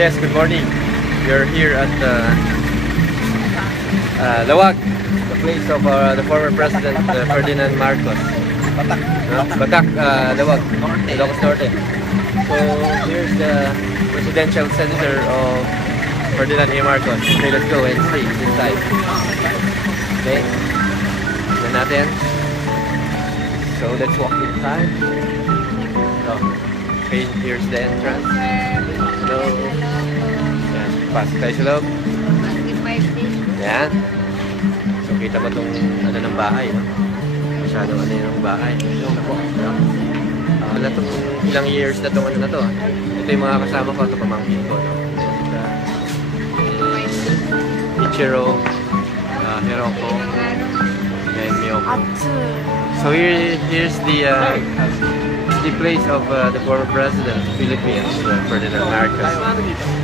Yes, good morning. We're here at Lawag, the place of the former President Ferdinand Marcos. Batak, Lawag, Ilocos Norte. So here's the presidential center of Ferdinand A. Marcos. Okay, let's go and see inside. Okay, tignan natin. So let's walk inside. So, okay, here's the entrance. So, yan, pasok tayo sa loob. Yan. So kita mo itong ano ng bahay, no? Masyadong ano yung bahay. Wala itong ilang years na itong ano na to. Ito yung mga kasama ko, ito pamangkin ko, no? Ichiro, Hiroko, and Miyoko. So here's the place of the former president of the Philippines, Ferdinand Marcos.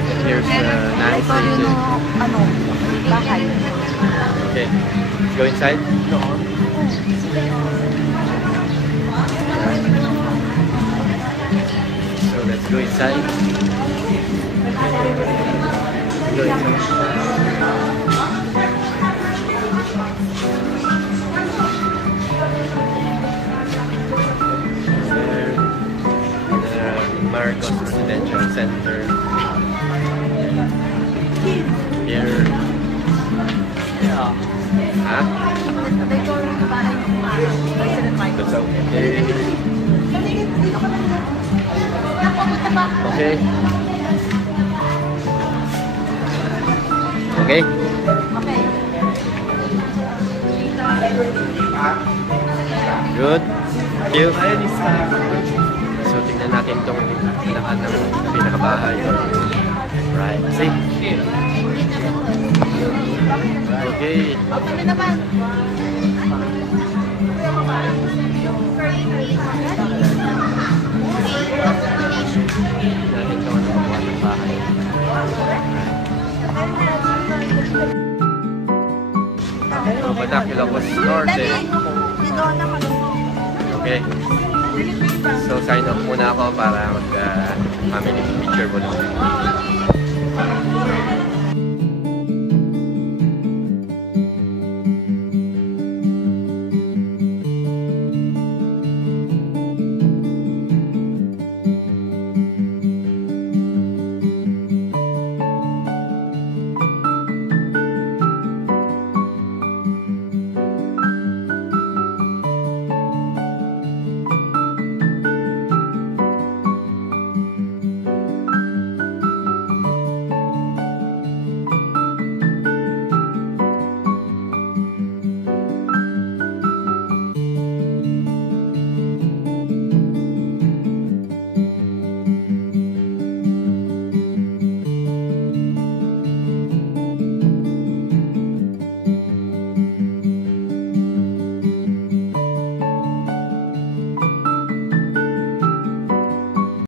And here's Nancy. Okay, let's go inside. So let's go inside. Let's go inside. Marcos Presidential Center. Here. Yeah. Huh? That's okay. Okay. Okay. Good. Thank you. So tingnan natin itong lahat ng pinakabahay. Right. See? Okay. Natin ito ang nakuha ng bahay. So, Batak, Ilocos Norte. Okay. So sign off muna ako para mag-family picture mo lang.